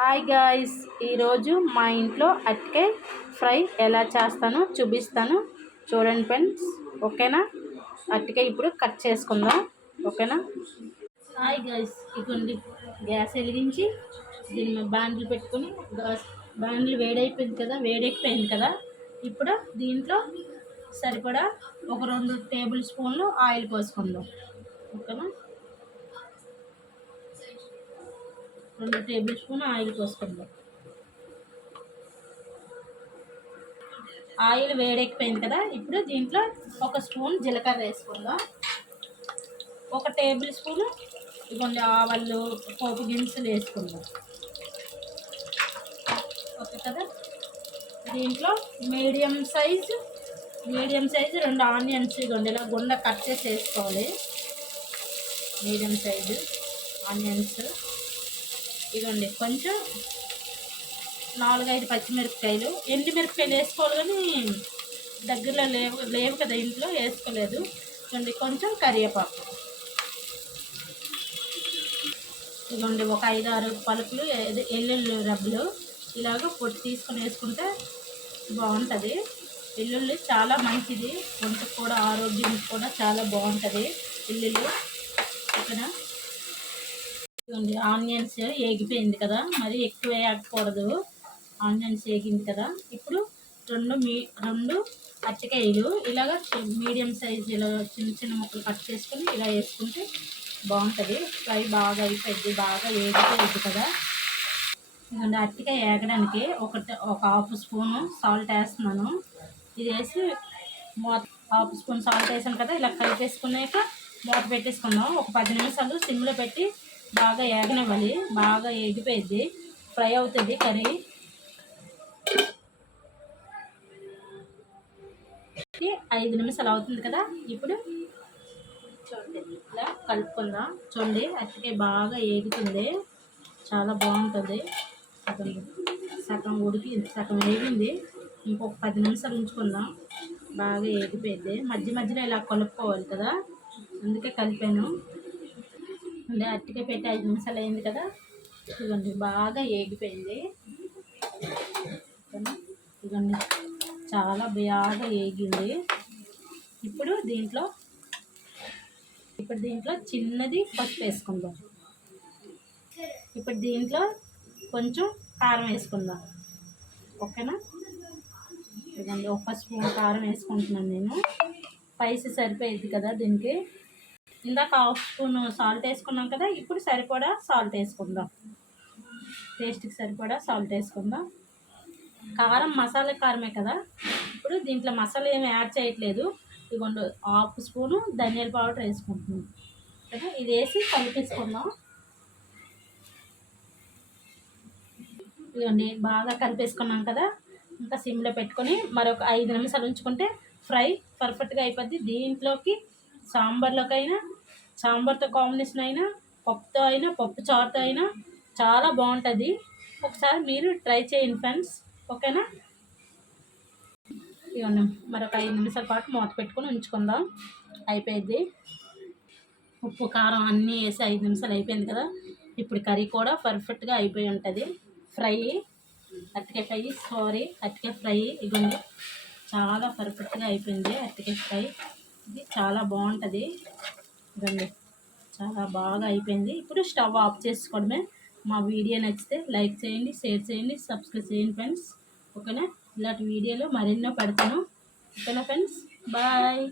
Hi guys, ఈరోజు మా ఇంట్లో అరటికాయ ఫ్రై ఎలా చేస్తానో చూపిస్తాను. చూడండి ఫ్రెండ్స్, ఓకేనా? అరటికాయ ఇప్పుడు కట్ చేసుకుందాం, ఓకేనా? హాయ్ గాయ్స్, ఇదిగోండి గ్యాస్ వెలిగించి దీన్ని బాండ్లు పెట్టుకుని బాండ్లు వేడెక్కిపోయింది కదా. ఇప్పుడు దీంట్లో సరిపడా ఒక 2 టేబుల్ స్పూన్లు ఆయిల్ పోసుకుందాం, ఓకేనా? 2 టేబుల్ స్పూన్ ఆయిల్ పోసుకుందాం. ఆయిల్ వేడెక్కిపోయింది కదా. ఇప్పుడు దీంట్లో 1 స్పూన్ జీలకర్ర వేసుకుందాం. 1 టేబుల్ స్పూన్ ఇదిగోండి ఆవాలు, పోపు దినుసులు వేసుకుందాం, ఓకే కదా. దీంట్లో మీడియం సైజు 2 ఆనియన్స్ ఇదిగోండి ఇలా గుండ కట్ చేసి వేసుకోవాలి. మీడియం సైజు ఆనియన్స్ ఇదిగోండి. కొంచెం 4-5 పచ్చిమిరపకాయలు, ఎండుమిరపకాయలు వేసుకోవాలి కానీ దగ్గరలో లేవు కదా, ఇంట్లో వేసుకోలేదు. ఇదిగోండి కొంచెం కరివేపాకు, ఇదిగోండి ఒక 5-6 పలుకులు ఎల్లుల్లి రబ్బలు ఇలాగ పొట్టు తీసుకొని వేసుకుంటే బాగుంటుంది. వెల్లుల్లి చాలా మంచిది, ఒంటికి కూడా ఆరోగ్యం కూడా చాలా బాగుంటుంది వెల్లుల్లి, ఓకేనా. ఇదిగోండి ఆనియన్స్ వేగిపోయింది కదా, మరి ఎక్కువ వేయకూడదు. ఆనియన్స్ వేగింది కదా. ఇప్పుడు 2 అరటికాయలు ఇలాగ మీడియం సైజు ఇలా చిన్న చిన్న ముక్కలు కట్ చేసుకొని ఇలా వేసుకుంటే బాగుంటుంది. ఫ్రై బాగా అయిపోద్ది, బాగా వేగిపోయింది కదా. ఇదిగోండి అరటికాయ వేగడానికి ఒక హాఫ్ స్పూను సాల్ట్ వేస్తున్నాను. ఇది వేసి హాఫ్ స్పూన్ సాల్ట్ వేసాను కదా. ఇలా కలిపేసుకున్నాక మూత పెట్టేసుకుందాం. ఒక 10 నిమిషాలు సిమ్లో పెట్టి బాగా వేగనివ్వాలి. బాగా వేగిపోయింది, ఫ్రై అవుతుంది కర్రీ. 5 నిమిషాలు అవుతుంది కదా. ఇప్పుడు చూడండి ఇలా కలుపుకుందాం. చూడండి అరటికాయ బాగా వేగుతుంది, చాలా బాగుంటుంది. సగం ఉడికి సగం వేగింది. ఇంకొక 10 నిమిషాలు ఉంచుకుందాం, బాగా వేగిపోయింది. మధ్య మధ్యలో ఇలా కలుపుకోవాలి కదా, అందుకే కలిపాను. అంటే అరటికాయ పెట్టి 5 నిమిషాలు అయింది కదా. ఇదిగోండి బాగా వేగిపోయింది, ఇదిగోండి చాలా బాగా వేగింది. ఇప్పుడు దీంట్లో చిన్నది పసుపు వేసుకుందాం. ఇప్పుడు దీంట్లో కొంచెం కారం వేసుకుందాం, ఓకేనా. ఇదిగోండి 1 స్పూన్ కారం వేసుకుంటున్నాను నేను. స్పైసీ సరిపోయింది కదా దీనికి. ఇందాక హాఫ్ స్పూన్ సాల్ట్ వేసుకున్నాం కదా. ఇప్పుడు సరిపడా సాల్ట్ వేసుకుందాం, టేస్ట్కి సరిపడా సాల్ట్ వేసుకుందాం. కారం మసాలా కారమే కదా. ఇప్పుడు దీంట్లో మసాలా ఏమి యాడ్ చేయట్లేదు. ఇదిగోండి హాఫ్ స్పూను ధనియాల పౌడర్ వేసుకుంటున్నాం కదా. ఇది వేసి కలిపేసుకుందాం. ఇదిగోండి బాగా కలిపేసుకున్నాం కదా. ఇంకా సిమ్లో పెట్టుకొని మరొక 5 నిమిషాలు ఉంచుకుంటే ఫ్రై పర్ఫెక్ట్గా అయిపోద్ది. దీంట్లోకి సాంబార్తో కాంబినేషన్ అయినా, పప్పుతో అయినా, పప్పు చారుతో అయినా చాలా బాగుంటుంది. ఒకసారి మీరు ట్రై చేయండి ఫ్రెండ్స్, ఓకేనా. ఇవన్నీ మరొక 5 నిమిషాల పాటు మూత పెట్టుకొని ఉంచుకుందాం, అయిపోయింది. ఉప్పు కారం అన్నీ వేసి 5 నిమిషాలు అయిపోయింది కదా. ఇప్పుడు కర్రీ కూడా పర్ఫెక్ట్గా అయిపోయి ఉంటుంది. అరటికాయ ఫ్రై ఇవ్వండి, చాలా పర్ఫెక్ట్గా అయిపోయింది. అరటికాయ ఫ్రై ఇది చాలా బాగుంటుంది, ఇవ్వండి చాలా బాగా అయిపోయింది. ఇప్పుడు స్టవ్ ఆఫ్ చేసుకోవడమే. మా వీడియో నచ్చితే లైక్ చేయండి, షేర్ చేయండి, సబ్స్క్రైబ్ చేయండి ఫ్రెండ్స్, ఓకేనా. ఇలాంటి వీడియోలు మరెన్నో పెడతాను, ఓకేనా ఫ్రెండ్స్. బాయ్.